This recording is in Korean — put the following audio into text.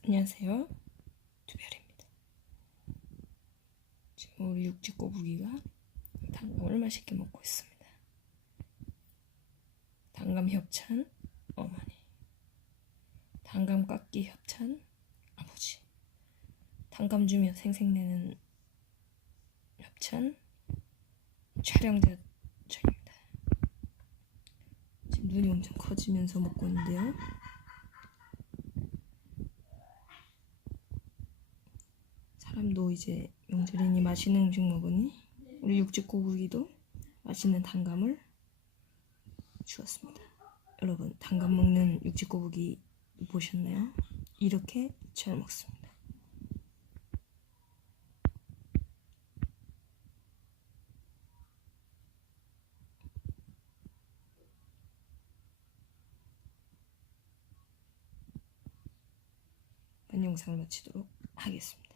안녕하세요. 두별입니다. 지금 우리 육지 꼬부기가 단감을 맛있게 먹고 있습니다. 단감 협찬 어머니, 단감 깎기 협찬 아버지, 단감 주며 생색내는 협찬 촬영자 저입니다. 지금 눈이 엄청 커지면서 먹고 있는데요. 사람도 이제 명절이니 맛있는 음식 먹으니 우리 육지 꼬부기도 맛있는 단감을 주었습니다. 여러분 단감 먹는 육지 꼬부기 보셨나요? 이렇게 잘 먹습니다. 영상을 마치도록 하겠습니다.